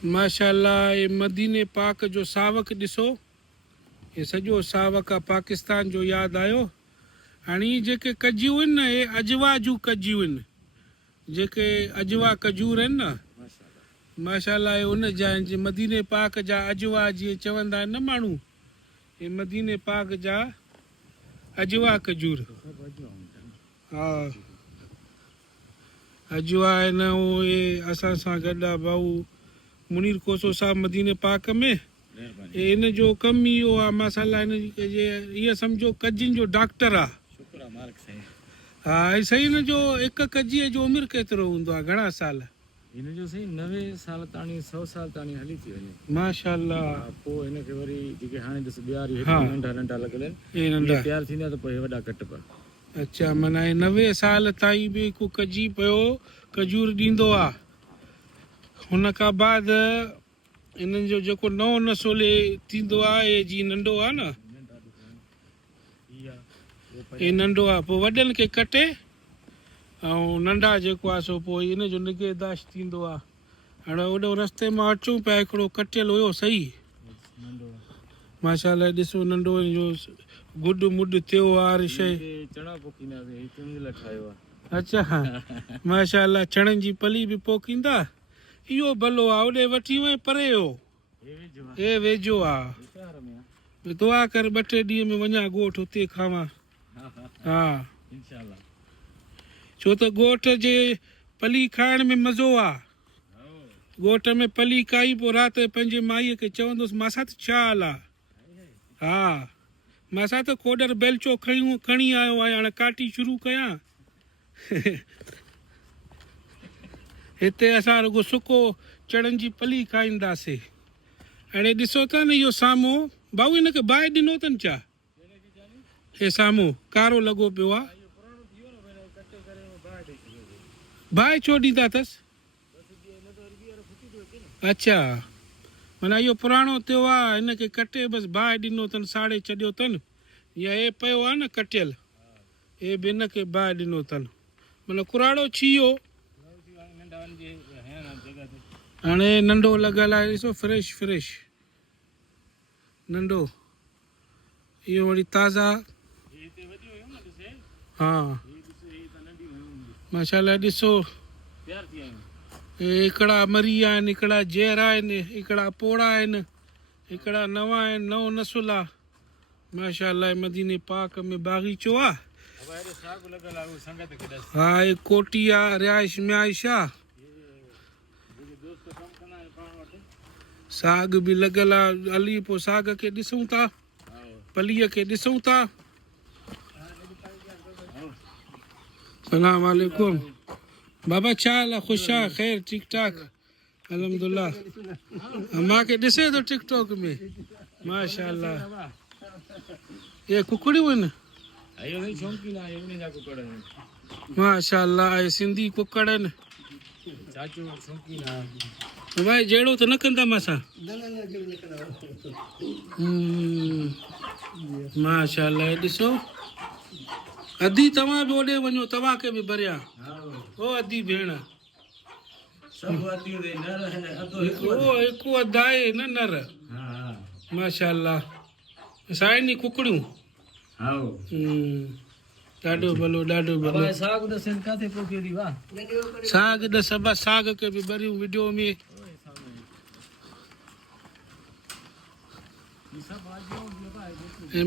माशाल्लाह ये मदीने पाक जो सावक ॾिसो, ये सॼो सावक आहे पाकिस्तान जो यादि आयो। हाणे इहे जेके कजियूं आहिनि न, ये अजवा जूं कजियूं आहिनि, जेके अजवा खजूर आहिनि न, माशाल्लाह ये उन जा आहिनि। मदीने पाक जा अजवा जीअं चवंदा आहिनि न माण्हू, ये मदीने पाक जा अजवा खजूर। हा अजवा आहे न, उहे असां सां गॾु आहे भाऊ मुनीर कोसो साहब मदीने पाक में। इन जो कमु इहो आहे, माशाल्लाह इहे सम्झो कजियुनि जो डॉक्टर आहे। हा सही। इन जो हिकु कजीअ जो उमिरि केतिरो हूंदो आहे, घणा साल? इन जो सही 90 साल ताणी 100 साल ताणी हली थी वञे माशाल्लाह। पोइ हिनखे वरी जेके हाणे ॾिस ॿियारी नंढा नंढा लॻल आहिनि, तयारु थींदा त पोइ वॾा कटबा। अच्छा, माना 90 साल ताईं बि को कजी पियो खजूर ॾींदो आहे। हुन खां बाद इन्हनि जो जेको नओं नसुल थींदो आहे, ये जीअं नंढो आहे न, ये नंढो आहे, पोइ वॾनि खे कटे ऐं नंढा जेको आहे सो पोइ इन जो निगहदाश्त थींदो आहे। हाणे ओॾो रस्ते मां अचूं पिया, हिकिड़ो कटियल हुयो सही, माशाल्लाह ॾिसो नंढो जो गुड मुड थियो आहे शइ। चणा पोखींदासीं। अच्छा माशाल्लाह, चणनि जी पली बि पोखींदा। इहो भलो आहे, ओॾे वठी वञे परे हो, हे वेझो आहे। दुआ कर 2-3 ॾींहं में वञा ॻोठ, हुते खावां। हा छो त ॻोठ जे पली खाइण में मज़ो आहे। ॻोठ में पली खाई पोइ राति पंहिंजे माईअ खे चवंदुसि मां त छा हाल आहे। हा मां त खोडर बेलचो खणी आयो आहियां, हाणे काटी शुरू कयां। हिते असां रुगो सुको चणनि जी पली खाईंदासीं। हाणे ॾिसो था न इहो साम्हूं, भाऊ हिनखे बाहि ॾिनो अथनि छा? हे साम्हूं कारो लॻो पियो आहे, बाहि छो ॾींदा अथसि? अच्छा, माना इहो पुराणो थियो आहे, हिनखे कटे बसि बाहि ॾिनो अथनि, साड़े छॾियो अथनि। या हे पियो आहे न कटियल, हे बि हिनखे बाहि ॾिनो अथनि, माना कुराड़ो छी वियो। हाणे नंढो लॻल आहे, ॾिसो फ्रेश फ्रेश नंढो, इहो वरी ताज़ा। हा माशाल्लाह ॾिसो, हिकिड़ा मरी विया आहिनि, हिकिड़ा जहिरा आहिनि, हिकिड़ा पोड़ा आहिनि, हिकिड़ा नवां आहिनि, नओं नसुल आहे। माशाल्लाह मदीने पाक में बाग़ीचो आहे। हा ये कोटी आहे, रिहाइश मिहाइश आहे। साग बि लॻल आहे, हली पोइ साग खे ॾिसूं था, पलीअ खे ॾिसूं था। सलाम वालेकुम बाबा, छा हाल आहे? ख़ुशि आहे? ख़ैर ठीक ठाक अल्हम्दुलिल्लाह। मूंखे ॾिसे थो टिकटॉक में, माशाल्लाह। ये कुकड़ियूं आहिनि माशाल्लाह, ये सिंधी कुकड़ आहिनि। भाई जहिड़ो त न कंदा मासां। माशाल्लाह ॾिसो, अधी तव्हां बि ओॾे वञो, तव्हांखे बि भरिया। ओ अधी भेण, हिकु अधु आहे न नर। माशाल्लाह साइनी कुकड़ियूं। ॾाढो भलो, ॾाढो भलो। साग ॾस बसि, साग खे बि भरियूं वीडियो में।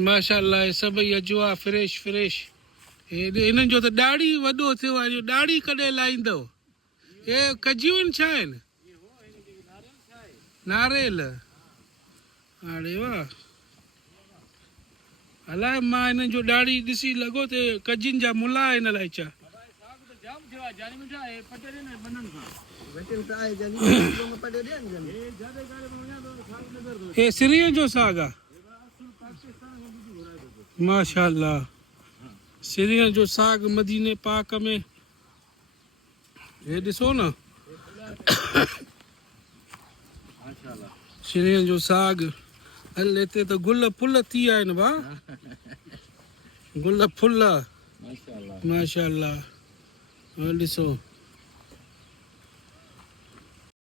माशाल्लाह सभई अजवा फ्रेश फ्रेश। हिननि जो त ॾाढी वॾो थियो आहे, ॾाढी कॾहिं लाहींदव? हे कजियूं छा आहिनि? नारेल। अरे वाह, अलाए मां हिननि जो ॾाढी ॾिसी लॻो त कजियुनि जा मुला आहिनि अलाए छा। हे सिरीअ जो साग आहे? माशाल्लाह सिरीअ जो साग मदीने पाक में। हे ॾिसो न सिरीअ जो साग। हल हिते त गुल फुल थी विया आहिनि भाउ, गुल फुल माशाल्लाह। ॾिसो